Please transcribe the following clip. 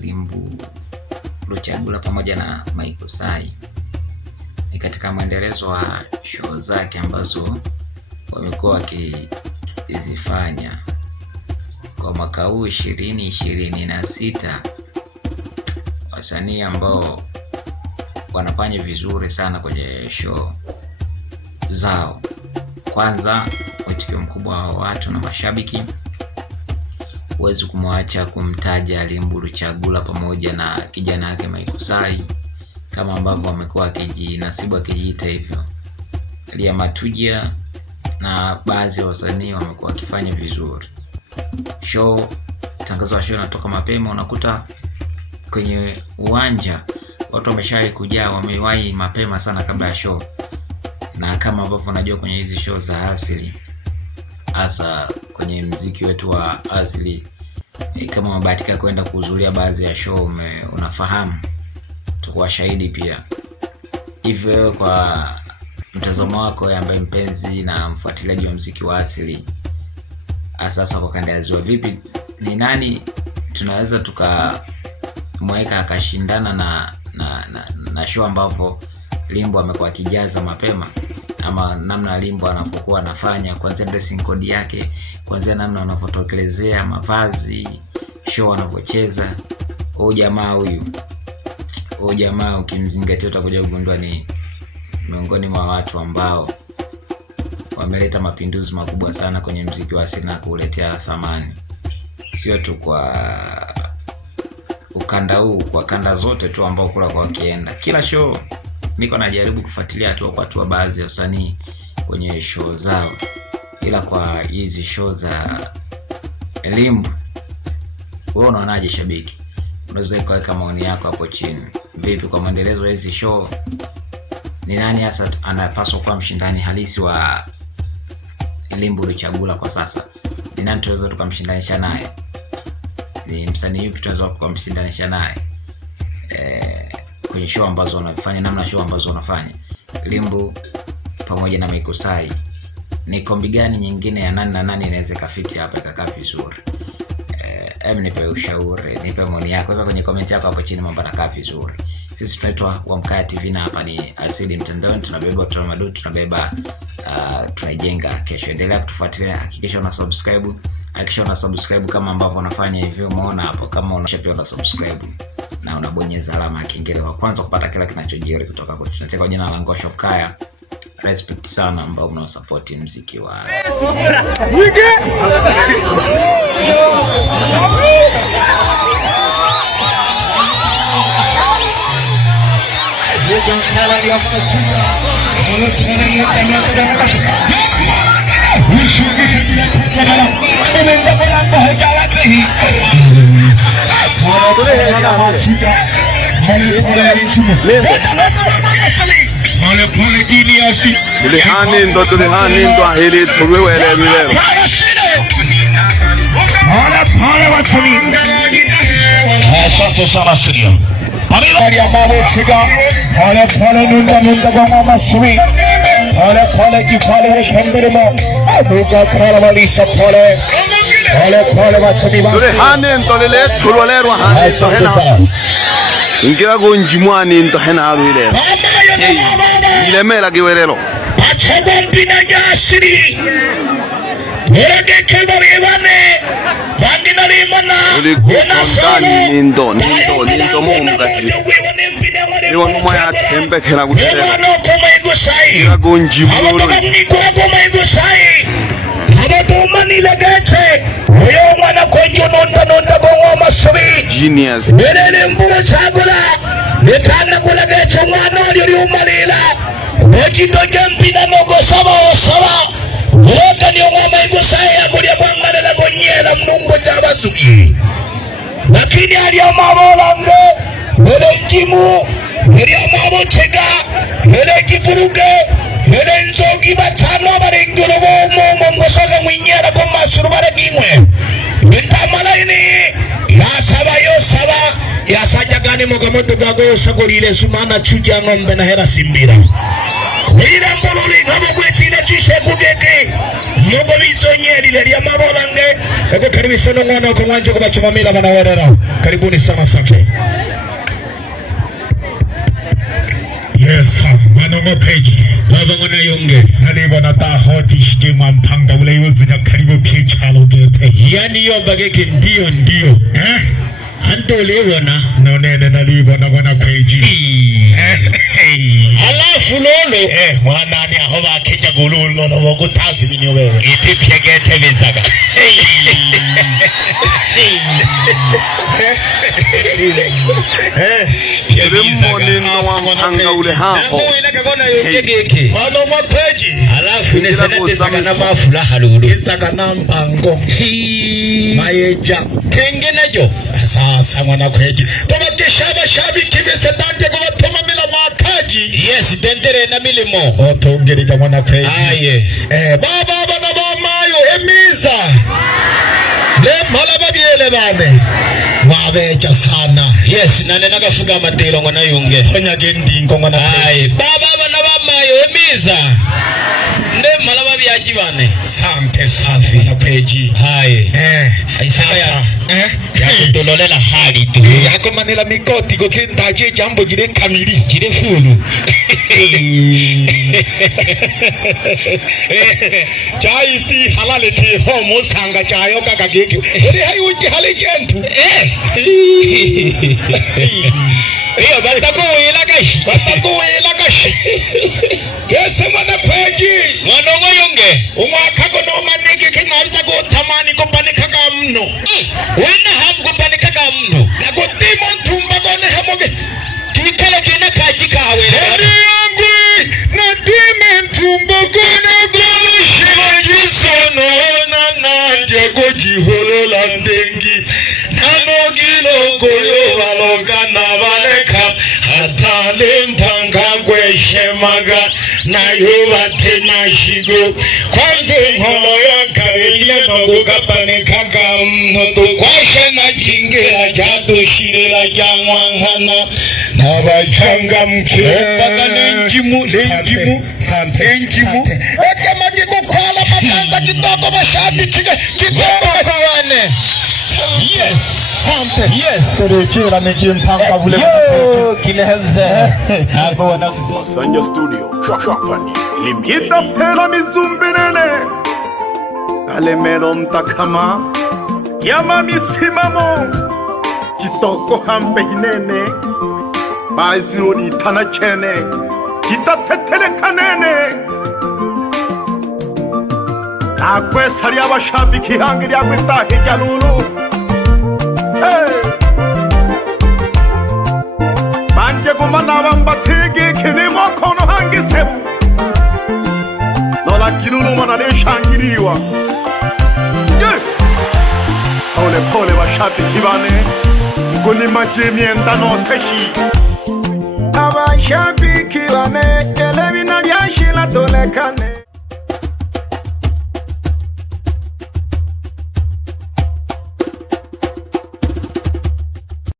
Limbu Luchagula pamoja na Michael Sai ni katika mwendelezo wa show zake ambazo wamekuwa wakizifanya kwa mwaka huu 2026. Wasanii ambao wanafanya vizuri sana kwenye show zao. Kwanza, mwitikio mkubwa wa watu na mashabiki, huwezi kumwacha kumtaja Limbu Luchagula pamoja na kijana wake Michael Sai, kama ambavyo wamekuwa wakijinasibu akijiita hivyo. Lia Matuja na baadhi ya wasanii wamekuwa wakifanya vizuri. Tangazo la show linatoka mapema, unakuta kwenye uwanja watu wameshawahi kujaa, wamewahi mapema sana kabla ya show. Na kama ambavyo unajua kwenye hizi show za asili, hasa kwenye muziki wetu wa asili, kama umebahatika kwenda kuhudhuria baadhi ya show, unafahamu, tukua shahidi pia. Hivyo kwa mtazamo wako ambaye mpenzi na mfuatiliaji wa muziki wa asili, sasa kwa kanda ya Ziwa, vipi, ni nani tunaweza tukamweka akashindana na show ambapo Limbu amekuwa akijaza mapema, ama namna Limbu anapokuwa anafanya, kuanzia dressing code yake, kuanzia namna anavyotokelezea mavazi, show anavyocheza. Huyu jamaa ukimzingatia utakuja kugundua ni miongoni mwa watu ambao wameleta mapinduzi makubwa sana kwenye muziki wa asili na kuletea thamani, sio tu kwa ukanda huu, kwa kanda zote tu ambao kula kwa wakienda. Kila show niko najaribu kufuatilia hatua kwa hatua baadhi ya wasanii kwenye show zao, ila kwa hizi show za Limbu, wewe unaonaje shabiki? Unaweza kuweka maoni yako hapo chini. Vipi kwa maendelezo ya hizi show? Ni nani hasa anapaswa kuwa mshindani halisi wa Limbu Luchagula kwa sasa? Ni nani tunaweza tukamshindanisha naye? Ni msanii yupi tunaweza kumshindanisha naye kwenye show ambazo wanafanya, namna show ambazo wanafanya Limbu pamoja na Michael Sai? Ni kombi gani nyingine ya nani na nani inaweza kafiti hapa ikakaa vizuri? Nipe ushauri, nipe maoni yako kwenye comment yako hapo chini, mambo yanakaa vizuri. Sisi tunaitwa Wamkaya TV na hapa ni Asili Mtandaoni. Tunabeba utamaduni, tunabeba tunajenga kesho. Endelea kutufuatilia, hakikisha una subscribe kama ambavyo unafanya hivyo. Umeona hapo, kama unashapia una subscribe na unabonyeza alama ya kengele wa kwanza kupata kila kinachojiri kutoka kwetu. Tunataka jina la Ngosha Kaya. Respect sana ambao mnao support muziki wa Pole genius. Tulihanindo ahili tuwewe mileo. Pole watuni. Asante sana studio. Pale ya mambo chiga. Pole nunda kwa mama shui. Pole kifale wa shambirima. Abuka kala malisa pole. Pole watuni basi. Tulihanindo lele tulolerwa hanindo. Asante sana. Ingira gonjimwani ndo hena haru ile. Ilemela kiwerelo. Achogombina gasiri. Ege kebarebane. Bandina limana. Ulikondani nindo mungati. Iwa numa ya tembe kena kutere. Ewa no koma igosai. Ira gonjimuro. Abatoka mnikura koma igosai. Abatoma nilegete. Uyo mwana kwenjo nonda bongo masubi. Genius. Nene mvugo chagula. Nekana kulegete mwana oli umalila. Ojito jempina mogo saba. Woka ni umama igosai ya kulia pangana la gonyela mnungo chabasuki. Lakini aliyamabolange. Ele jimu. Ele amabo chega. Ele kifuruge. Ele nzogi batano barengolo bomo mgosoga mwinyera kwa masuru baregimwe. Ntamalaini. Ya saba ya saja gani mogamoto gago yosagorile sumana chuja ngombe na hera simbira. Wira mbololi ngamo kwetile Mungu vitonyeri lya mabolange. Ego karibu sana mwana kwa mwanje kwa chumamila banawerera. Karibuni sana sante. Yes, manongo peji. Baba mwana yonge. Nalibo na ta hoti shige mwampanga ule yuzi na karibu pia chalo gete. Yani yomba geke ndio. Anto uliwona. Nonene nalibo na mwana peji. Alafu lolo. Mwana ni ahoba keja gululo na wogu tazi minyo wewe. Iti pia gete vizaga. Anga ule hapo wano mwapeji alafu nesenate sakana mafula halulu sakana mpango mayeja kengenejo sasa mwana kweji tobakesha abashabiki besetante kubatoma mila makaji yes tentere na milimo otongereja mwana kweji aye baba bana bamayo emiza le mala babiele bane wabeja sana yes nane nagafuga amatero ngona yunge tonya gendingo ngona aye baba bana bamayo emiza nde mala babyaji bane sante safi na peji aye aisaya yakutololela hali tu yako manela mikoti go kentaje jambo jire kamili jire fulu chai si halale ti homo sanga chayo kakageki uri hayi uji hale jentu iyo batakuwela kashi kese mwana kweji mwanongo yunge umwakako no maniki kinaliza kutamani kupanikaka mno wena hamu kupanikaka mno nakutimo ntumba kone hamoge kikale kina kaji kawe heri yangwi natime ntumba kone kushima jisono nanje kujiholola ndengi nanogilo koyo walokana waleka hatale mpanga kweshemaga nayo batena shigo kwanze nkolo yakabile nogukapanikaga mnoto kwashe na jingera jadushirira jangwankana nabajanga mkeba nenjimu eke magigo kwala mapanga kidogo mashabiki kidogo kawane yes sante yes serechira nikimpanga bule kilehemze hapo wana Masanja Studio Company Limited Kitapela mizumbi nene Kalemelo mtakama Yama misimamo Kitoko hambe hinene Baziro ni tana chene Kitatetele kanene Nakwe sari abashabiki hangiri agwitahe jalulu Banje kumana bambatege kinimo kono hangisebu Nola kinulu manale shangiriwa Pole pole bashabiki bane Kuni majemienda no seshi Abashabiki bane Elebina lyashila tolekane